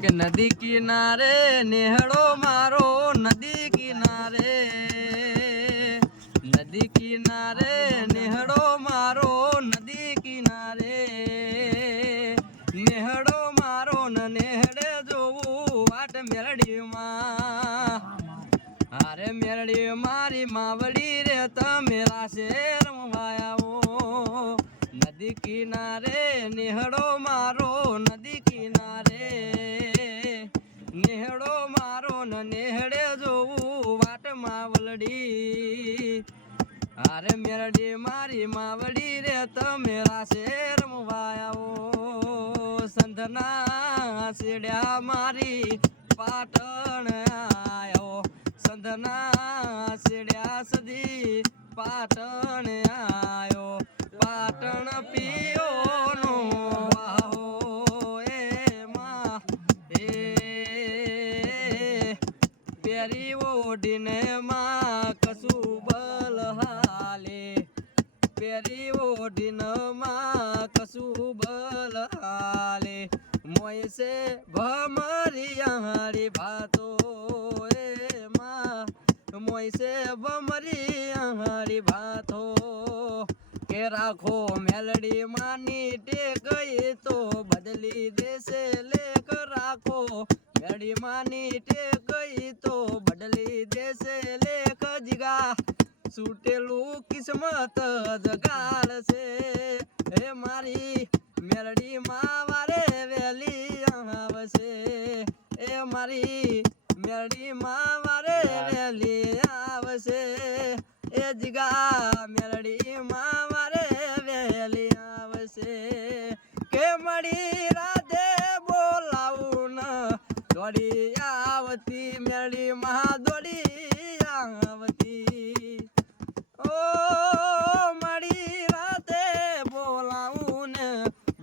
કે નદી કિનારે નેહડો મારો નદી કિનારે નેહડો મારો નદી કિનારે નેહડો મારો નેહડે જોવું વાટ મેરડીમાં હારે મેરડી મારી માવડી રે તમે શેર રમવાયાઓ નદી કિનારે નેહડો મારો નદી કિનારે નેહડો મારો નેહડે જોવું વાટ માવલડી હારે મેરડી મારી માવડી રે તમે શેર રમવાયાઓ સંધના સીડ્યા મારી પાટણ આયો સંધના સીડ્યા સદી પાટણ આયો પાટણ પિયોનો વાહો એમાં પેરી ઓઢીને માં કશું બલ હાલે પેરી ઓઢીને માં કશું બલ હાલે મોય છે ભમરી હારી ભાતો એમાં મોય છે ભમરી હારી ભાતો કે રાખો મેલડી માની ટેકઈ તો બદલી દેશે લેખ રાખો મેલડી માની ટેકઈ તો બદલી દેશે લેખ જીગા છૂટેલું કિસ્મત જગાડ છે હે મારી મેલડી માં વારે વેલી આવશે એ મારી મેલડી માં વારે વેલી આવશે એ જીગા મેલડી માં વારે વેલી આવશે કે મળી રાધે બોલાવું ન દોડી આવતી મેલડી માં દોડી આવતી ઓ મળી રાધે બોલાવું ને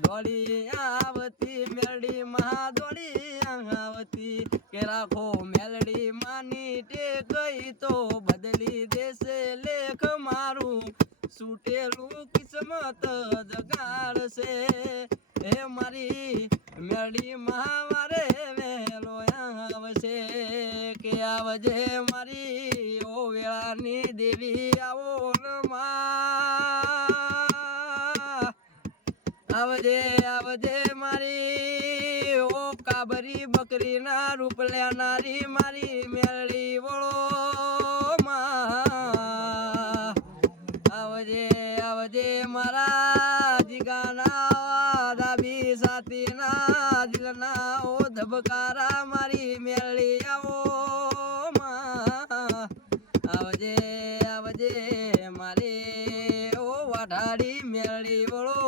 દોડી આવતી મેલડી માં દોડી આવતી કે રાખો મેલડી માની ટેકઈ તો બદલી દેશે લેખ મારું છૂટેલું કિસ્મત જગાડશે હે મારી મેલડી માં વારે વેલો આવશે કે આવજે મારી ઓ વેળાની દેવી આવો આવજે આવજે મારી ઓ કાબરી બકરી ના રૂપ લેનારી મારી મેલડી વળો માં આવજે આવજે મારા જીગાના દાબી સાથી ના દિલના ઓ ધબકારા મારી મેલડી આવો માં આવજે આવજે મારી ઓ વાઢાડી મેલડી વળો